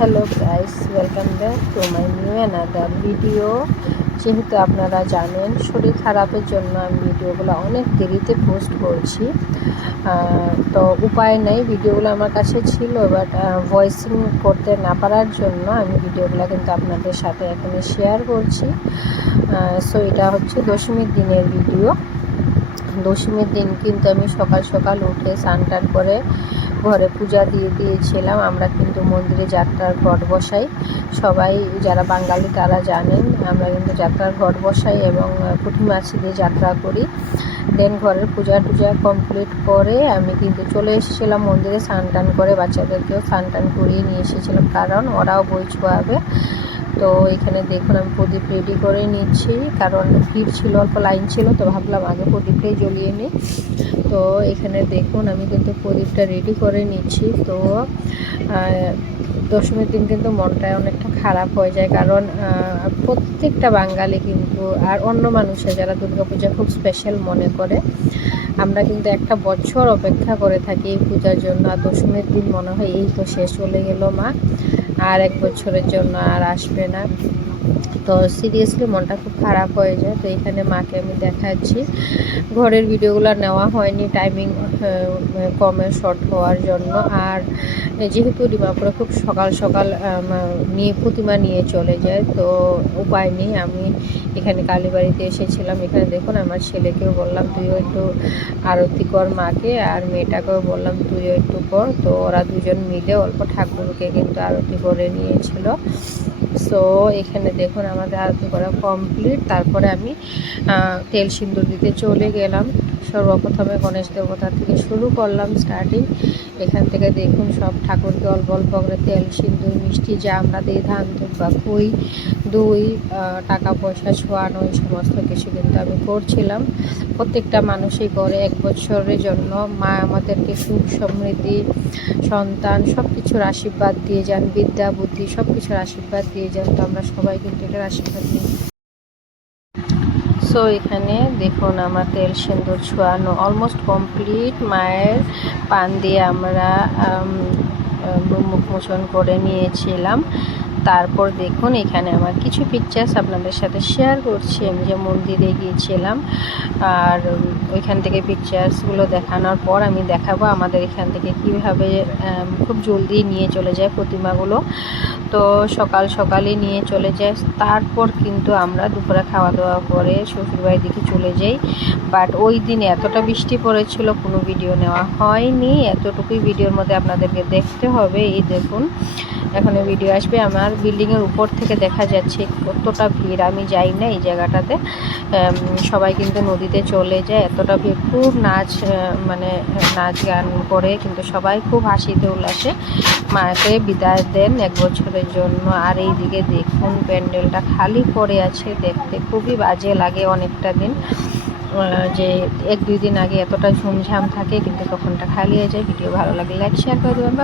Hello guys, welcome back to my new another video. যেহেতু আপনারা জানেন শরীর খারাপের জন্য আমি ভিডিওগুলো অনেক দেরিতে পোস্ট করছি, তো উপায় নেই। ভিডিওগুলো আমার কাছে ছিল, বাট ভয়েসিং করতে না পারার জন্য আমি ভিডিওগুলো কিন্তু আপনাদের সাথে এখানে শেয়ার করছি। সো এটা হচ্ছে দশমীর দিনের ভিডিও। দশমীর দিন কিন্তু আমি সকাল সকাল উঠে স্নান টান করে ঘরে পূজা দিয়েছিলাম। আমরা কিন্তু মন্দিরে যাত্রার ঘট বসাই, সবাই যারা বাঙালি তারা জানেন। আমরা কিন্তু যাত্রার ঘট বসাই এবং পুঁটি মাছ দিয়ে যাত্রা করি। দেন ঘরের পূজা টুজা কমপ্লিট করে আমি কিন্তু চলে এসেছিলাম মন্দিরে স্নান টান করে। বাচ্চাদেরকেও স্নান টান করিয়ে নিয়ে এসেছিলাম, কারণ ওরাও বই ছোঁয়াবে। তো এখানে দেখুন আমি প্রদীপ রেডি করে নিচ্ছি, কারণ ভিড় ছিল, অল্প লাইন ছিল, তো ভাবলাম আগে প্রদীপটাই জ্বলিয়ে নিই। তো এখানে দেখুন আমি কিন্তু প্রদীপটা রেডি করে নিচ্ছি। তো দশমীর দিন কিন্তু মনটা অনেকটা খারাপ হয়ে যায়, কারণ প্রত্যেকটা বাঙালি কিন্তু আর অন্য মানুষের যারা দুর্গাপূজা খুব স্পেশাল মনে করে, আমরা কিন্তু একটা বছর অপেক্ষা করে থাকি এই পূজার জন্য। আর দশমীর দিন মনে হয় এই তো শেষ চলে গেল মা, আর এক বছরের জন্য আর আসবে না। তো সিরিয়াসলি মনটা খুব খারাপ হয়ে যায়। তো এখানে মাকে আমি দেখাচ্ছি। ঘরের ভিডিওগুলো নেওয়া হয়নি, টাইমিং কমে শর্ট হওয়ার জন্য। আর যেহেতু ডিমাপুরে খুব সকাল সকাল নিয়ে প্রতিমা নিয়ে চলে যায়, তো উপায় নেই। আমি এখানে কালীবাড়িতে এসেছিলাম। এখানে দেখুন আমার ছেলেকেও বললাম তুইও একটু আরতি কর মাকে, আর মেয়েটাকেও বললাম তুইও একটু কর। তো ওরা দুজন মিলে অল্প ঠাকুরকে কিন্তু আরতি করে নিয়েছিল। সো এখানে দেখুন আমাদের আরতি করা কমপ্লিট। তারপরে আমি তেল সিন্দুর দিতে চলে গেলাম। সর্বপ্রথমে গণেশ দেবতা থেকে শুরু করলাম স্টার্টিং। এখান থেকে দেখুন সব ঠাকুরকে অল্প অল্প করে তেল সিন্দুর মিষ্টি যা আমরা দিই, ধান ধূপ বা খই দই টাকা পয়সা ছোঁয়ানো, এই সমস্ত কিছু কিন্তু আমি করছিলাম। প্রত্যেকটা মানুষই করে, এক বছরের জন্য মা আমাদেরকে সুখ সমৃদ্ধি সন্তান সব কিছুর আশীর্বাদ দিয়ে যান, বিদ্যা বুদ্ধি সব কিছুর আশীর্বাদ দিয়ে যান। তো আমরা সবাই কিন্তু এটার আশীর্বাদ নিই। সো এখানে দেখুন আমার তেল সিন্দুর ছোঁয়ানো অলমোস্ট কমপ্লিট। মায়ের পান দিয়ে আমরা মুখ মোচন করে নিয়েছিলাম। তারপর দেখুন এখানে আমার কিছু পিকচার্স আপনাদের সাথে শেয়ার করছি। আমি যে মন্দিরে গিয়েছিলাম, আর ওইখান থেকে পিকচার্সগুলো দেখানোর পর আমি দেখাবো আমাদের এখান থেকে কীভাবে খুব জলদি নিয়ে চলে যায় প্রতিমাগুলো। তো সকাল সকালে নিয়ে চলে যায়। তারপর কিন্তু আমরা দুপুরে খাওয়া দাওয়া করে শ্বশুরবাড়ির দিকে চলে যাই। বাট ওই দিনে এতটা বৃষ্টি পড়েছিল, কোনো ভিডিও নেওয়া হয়নি। এতটুকুই ভিডিওর মধ্যে আপনাদেরকে দেখতে হবে। এই দেখুন এখানে ভিডিও আসবে। আমার বিল্ডিংয়ের উপর থেকে দেখা যাচ্ছে কতটা ভিড়। আমি যাই না এই জায়গাটাতে, সবাই কিন্তু নদীতে চলে যায়। এতটা ভিড়, খুব নাচ নাচ গান করে কিন্তু সবাই খুব হাসিতে উল্লাসে মাকে বিদায় দেন এক বছরের জন্য। আর এই দিকে দেখুন প্যান্ডেলটা খালি পড়ে আছে, দেখতে খুবই বাজে লাগে। অনেকটা দিন যে এক দুই দিন আগে এতটা ঝুমঝাম থাকে, কিন্তু তখনটা খালি হয়ে যায়। ভিডিও ভালো লাগলে লাইক শেয়ার করে দেবেন।